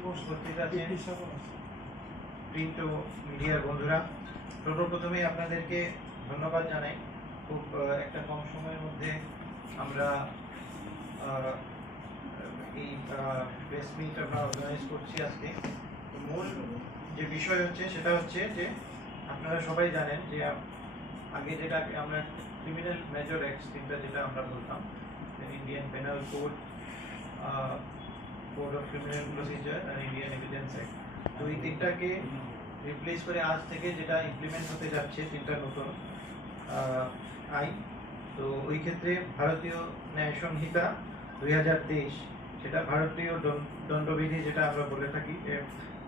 উপস্থিত আছেন প্রিন্ট মিডিয়ার বন্ধুরা সর্বপ্রথমে আপনাদেরকে ধন্যবাদ জানাই খুব একটা কম সময়ের মধ্যে আমরা এই প্রেস মিট আমরা অর্গানাইজ করছি আজকে মূল যে বিষয় হচ্ছে সেটা হচ্ছে যে আপনারা সবাই জানেন যে আগে যেটা আমরা ক্রিমিনাল মেজর অ্যাক্টস তিনটা যেটা আমরা বলতাম Indian penal code code of criminal procedure R Indian evidence act তো এই তিনটাকে রিপ্লেস করে আজ থেকে যেটা ইমপ্লিমেন্ট হতে যাচ্ছে, তিনটা নতুন আইন। তো ওই ক্ষেত্রে ভারতীয় ন্যায় সংহিতা দুই হাজার তেইশ, সেটা ভারতীয় দণ্ড- দণ্ডবিধি যেটা আমরা বলে থাকি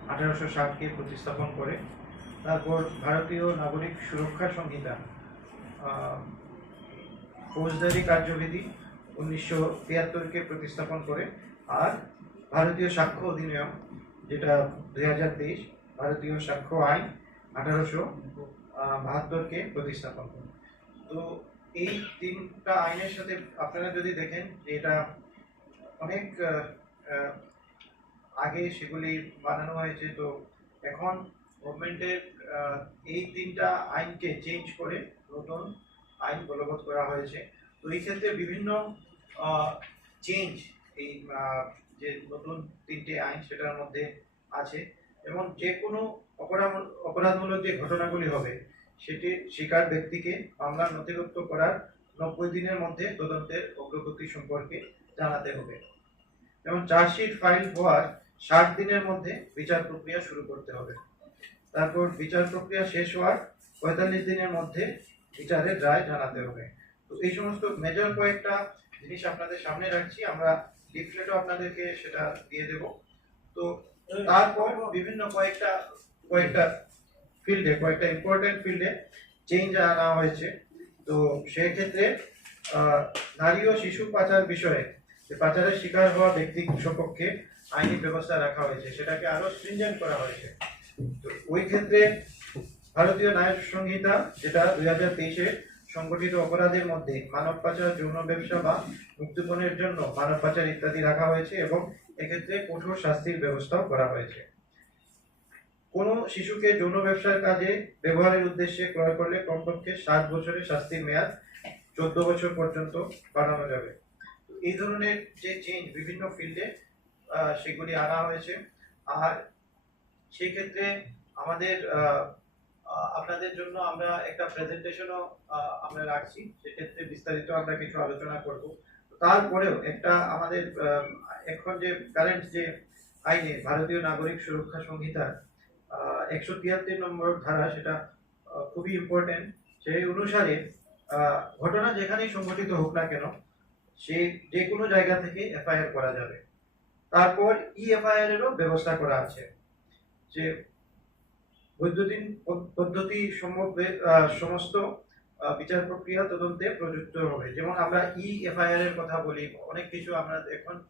আঠারোশো ষাটকে প্রতিস্থাপন করে। তারপর ভারতীয় নাগরিক সুরক্ষা সংহিতা ফৌজদারি কার্যবিধি উনিশশো তিয়াত্তরকে প্রতিস্থাপন করে। আর ভারতীয় সাক্ষ্য অধিনিয়ম, যেটা দুই হাজার তেইশ, ভারতীয় সাক্ষ্য আইন আঠারোশো বাহাত্তরকে প্রতিস্থাপন করে। তো এই তিনটা আইনের সাথে আপনারা যদি দেখেন যে এটা অনেক আগে সেগুলি বানানো হয়েছে, তো এখন গভর্নমেন্টের এই তিনটা আইনকে চেঞ্জ করে নতুন আইন বলবৎ করা হয়েছে। তো এই ক্ষেত্রে বিভিন্ন চেঞ্জ এই যে নতুন তিনটে আইন সেটার মধ্যে আছে এবং যে কোনো অপরাধ, অপরাধমূলক যে ঘটনাগুলি হবে সেটি শিকার ব্যক্তিকে মামলা নথিভুক্ত করার নব্বই দিনের মধ্যে তদন্তের অগ্রগতি সম্পর্কে জানাতে হবে। এবং চার্জশিট ফাইল হওয়ার ষাট দিনের মধ্যে বিচার প্রক্রিয়া শুরু করতে হবে। তারপর বিচার প্রক্রিয়া শেষ হওয়ার পঁয়তাল্লিশ দিনের মধ্যে বিচারের রায় জানাতে হবে। তো এই সমস্ত মেজর কয়েকটা জিনিস আপনাদের সামনে রাখছি। আমরা লিফলেটও আপনাদেরকে সেটা দিয়ে দেব। তো তারপর বিভিন্ন কয়েকটা কয়েকটা ফিল্ডে, কয়েকটা ইম্পর্টেন্ট ফিল্ডে চেঞ্জ আনা হয়েছে। তো সেক্ষেত্রে নারী ও শিশু পাচার বিষয়ে পাচারের শিকার হওয়া ব্যক্তি সপক্ষে আইনি ব্যবস্থা রাখা হয়েছে, সেটাকে আরও স্ট্রিনজেন্ট করা হয়েছে। তো ওই ক্ষেত্রে ভারতীয় নায়ক সংহিতা, যেটা দুই হাজার তেইশে সংগঠিত অপরাধের মধ্যে মানব পাচার, যৌন ব্যবসা বা মুক্তিপণের জন্য মানব পাচার ইত্যাদি রাখা হয়েছে এবং এক্ষেত্রে কঠোর শাস্তির ব্যবস্থাও করা হয়েছে। কোনো শিশুকে যৌন ব্যবসার কাজে ব্যবহারের উদ্দেশ্যে ক্রয় করলে কমপক্ষে সাত বছরের শাস্তির মেয়াদ চোদ্দ বছর পর্যন্ত বাড়ানো যাবে। এই ধরনের যে চেঞ্জ বিভিন্ন ফিল্ডে সেগুলি আনা হয়েছে। আর সেই ক্ষেত্রে আমাদের আপনাদের জন্য আমরা একটা প্রেজেন্টেশনও আমরা রাখছি। সেক্ষেত্রে বিস্তারিত আমরা কিছু আলোচনা করব। তারপরেও একটা আমাদের এখন যে কারেন্ট যে আইনে ভারতীয় নাগরিক সুরক্ষা সংহিতার একশো তিয়াত্তর নম্বর ধারা সেটা খুবই ইম্পর্টেন্ট সেই অনুসারে ঘটনা যেখানেই সংঘটিত হোক না কেন, সে যে কোনো জায়গা থেকে এফআইআর করা যাবে। তারপর ই এফআইআর এরও ব্যবস্থা করা আছে। যে বৈদ্যুতিন পদ- পদ্ধতি সমস্ত বিচার প্রক্রিয়া তদন্তে প্রযুক্ত হবে। যেমন আমরা ই এফআইআর এর কথা বলি, অনেক কিছু আমরা এখন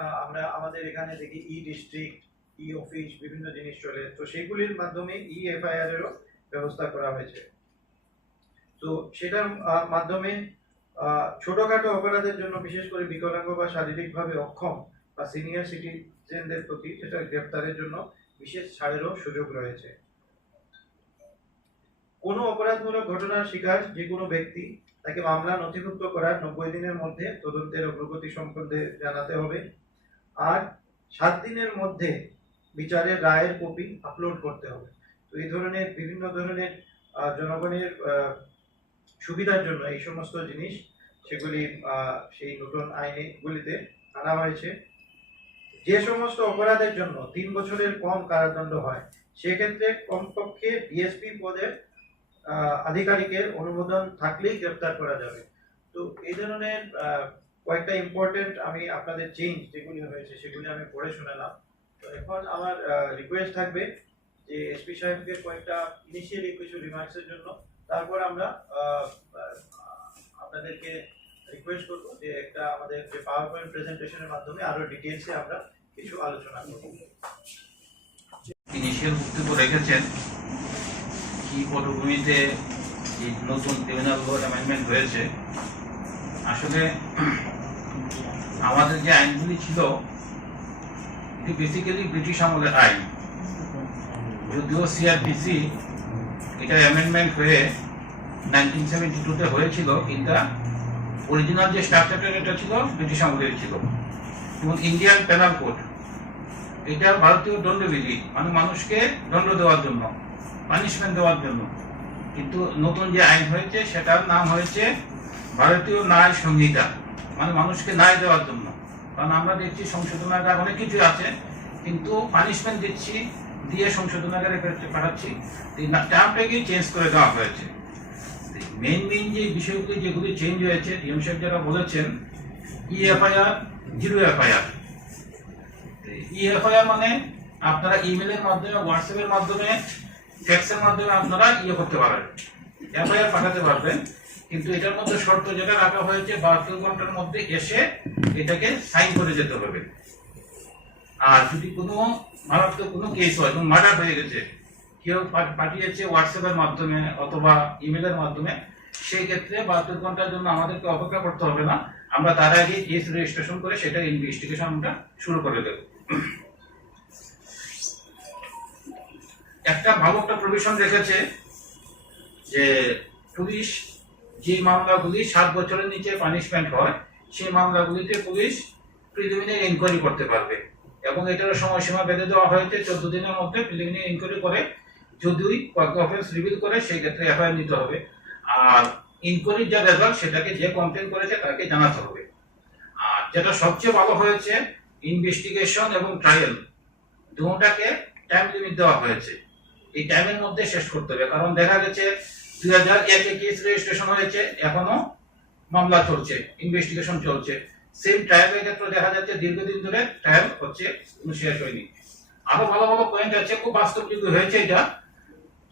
আমরা আমাদের এখানে দেখি ই ডিস্ট্রিক্ট ই অফিস বিভিন্ন জিনিস চলে। তো সেগুলির মাধ্যমে ই এফআইআর এরও ব্যবস্থা করা হয়েছে। তো সেটার মাধ্যমে ছোটখাটো অপরাধের জন্য বিশেষ করে বিকলাঙ্গ বা শারীরিকভাবে অক্ষম বা সিনিয়র সিটিজেনদের প্রতি সেটা গ্রেপ্তারের জন্য বিশেষ ছাড়েরও সুযোগ রয়েছে। কোনো অপরাধমূলক ঘটনার শিকার যে কোনো ব্যক্তি তাকে মামলা নথিভুক্ত করার নব্বই দিনের মধ্যে তদন্তের অগ্রগতি সম্বন্ধে জানাতে হবে। আর সাত দিনের মধ্যে বিচারের রায়ের কপি আপলোড করতে হবে। তো এই ধরনের বিভিন্ন ধরনের জনগণের সুবিধার জন্য এই সমস্ত জিনিস, সেগুলি সেই নতুন আইনে গুলিতে আনা হয়েছে। যে সমস্ত অপরাধের জন্য তিন বছরের কম কারাদণ্ড হয়, সেক্ষেত্রে কমপক্ষে ডিএসপি পদের আধিকারিকের অনুমোদন থাকলেই গ্রেপ্তার করা যাবে। তো এই ধরনের কয়েকটা ইম্পর্টেন্ট আমি আপনাদের চেঞ্জ যেগুলি হয়েছে সেগুলি আমি পড়ে শোনালাম। তো এখন আমার রিকোয়েস্ট থাকবে যে এসপি সাহেবকে কয়েকটা ইনিশিয়ালি কিছু রিমার্কসের জন্য। তারপর আমরা আপনাদেরকে রিকোয়েস্ট করব যে একটা আমাদের যে পাওয়ার পয়েন্ট প্রেজেন্টেশনের মাধ্যমে আরও ডিটেলসে আমরা কিছু আলোচনা করব। ইনিশিয়াল বক্তব্য রেখেছেন। কি পটভূমিতে নতুন ক্রিমিনাল ল অ্যামেন্ডমেন্ট হয়েছে। আসলে আমাদের যে আইনগুলি ছিল, এটি বেসিক্যালি ব্রিটিশ আমলের আইন। যদিও সিআরপিসি এটা অ্যামেন্ডমেন্ট হয়ে নাইনটিন সেভেন্টি টুতে হয়েছিল, কিন্তু অরিজিনাল যে স্ট্রাকচারটা এটা ছিল ব্রিটিশ আমলের ছিল। এবং ইন্ডিয়ান পেনাল কোড এটা ভারতীয় দণ্ডবিধি মানে মানুষকে দণ্ড দেওয়ার জন্য। পানিশমেন্ট দেওয়ার জন্য। কিন্তু নতুন যে আইন হয়েছে, সেটার নাম হয়েছে ভারতীয় ন্যায় সংহিতা। মানে মানুষকে ন্যায় দেওয়ার জন্য। কারণ আমরা দেখছি সংশোধনাগার অনেক কিছু আছে, কিন্তু পানিশমেন্ট দিচ্ছি, দিয়ে সংশোধনাগারে পাঠাচ্ছি টার্মটাকেই চেঞ্জ করে দেওয়া হয়েছে। মেন মেইন যে বিষয়গুলি, যেগুলি চেঞ্জ হয়েছে ডিএম সাহেব যারা বলেছেন e FIR zero FIR e FIR মানে আপনারা ইমেলের মাধ্যমে হোয়াটসঅ্যাপের মাধ্যমে ফ্যাক্সের মাধ্যমে আপনারা ইয়ে করতে পারবেন। এফআইআর পাঠাতে পারবেন। কিন্তু এটার মধ্যে শর্ত যেটা রাখা হয়েছে বাহাত্তর ঘণ্টার মধ্যে এসে এটাকে সাইন করে যেতে হবে। আর যদি কোনো মারাত্মক কোনো কেস হয় এবং মার্ডার হয়ে গেছে, কেউ পাঠিয়েছে হোয়াটসঅ্যাপের মাধ্যমে অথবা ইমেলের মাধ্যমে, সেই ক্ষেত্রে বাহাত্তর ঘণ্টার জন্য আমাদেরকে অপেক্ষা করতে হবে না। আমরা তার আগে কেস রেজিস্ট্রেশন করে সেটা ইনভেস্টিগেশন আমরা শুরু করে দেব। একটা ভালো একটা প্রভিশন রেখেছে যে পুলিশ, যে মামলাগুলি সাত বছরের নিচে পানিশমেন্ট হয়, সেই মামলাগুলিতে পুলিশ প্রিলিমিনারি ইনকোয়ারি করতে পারবে। এবং এটার সময়সীমা বেঁধে দেওয়া হয়েছে চোদ্দ দিনের মধ্যে প্রিলিমিনারি ইনকোয়ারি করে। যদি অফেন্স রিভিল করে, সেই ক্ষেত্রে এফআইআর নিতে হবে। আর ইনকোয়ারির যা রেজাল্ট সেটাকে যে কমপ্লেন করেছে, তাকে জানাতে হবে। আর যেটা সবচেয়ে ভালো হয়েছে ইনভেস্টিগেশন এবং ট্রায়াল দুটাকে টাইম লিমিট দেওয়া হয়েছে। এই টাইমের মধ্যে শেষ করতে হবে। কারণ দেখা গেছে, দুই হাজার একে কেস রেজিস্ট্রেশন হয়েছে, এখনও মামলা চলছে ইনভেস্টিগেশন চলছে। সেম ট্রায়ালের ক্ষেত্রে দেখা যাচ্ছে, দীর্ঘদিন ধরে ট্রায়াল হচ্ছে শেষ হয়নি। আরও ভালো ভালো পয়েন্ট আছে, খুব বাস্তবযোগ্য হয়েছে এটা।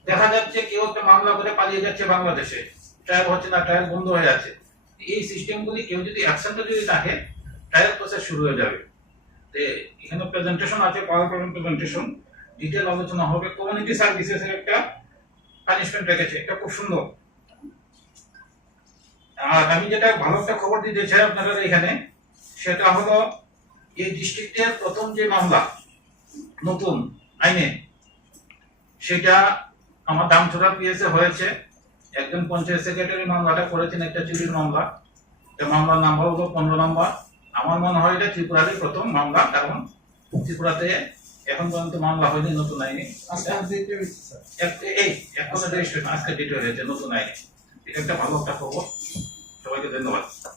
দেখা যাচ্ছে কেউ একটা মামলা করে পালিয়ে যাচ্ছে বাংলাদেশে। ট্রায়াল হচ্ছে না ট্রায়াল বন্ধ হয়ে যাচ্ছে। এই সিস্টেমগুলি কেউ যদি অ্যাকশনটা যদি থাকে ট্রায়াল প্রসেস শুরু হয়ে যাবে। এখানে প্রেজেন্টেশন আছে পাওয়ার পয়েন্ট প্রেজেন্টেশন ডিটেল আলোচনা হবে। কমিউনিটি সার্ভিসেস এর একটা পানিশমেন্ট রেখেছে। এটা খুব সুন্দর। আর আমি যেটা ভালো একটা খবর দিতে চাই আপনাদের এখানে, সেটা হলো এই ডিস্ট্রিক্টের প্রথম যে মামলা, নতুন আইনে, সেটা আমার দামছড়া পিএসএ হয়েছে। একজন পঞ্চায়েত সেক্রেটারি মামলাটা করেছেন, একটা চুরির মামলা। মামলার নাম্বার হলো পনেরো নম্বর। আমার মনে হয় এটা ত্রিপুরারই প্রথম মামলা, কারণ ত্রিপুরাতে এখন পর্যন্ত মামলা হয়নি নতুন আইনে। এই এখনও আজকে ডেট হয়েছে নতুন আইনে। এটা একটা ভালো একটা খবর। সবাইকে ধন্যবাদ।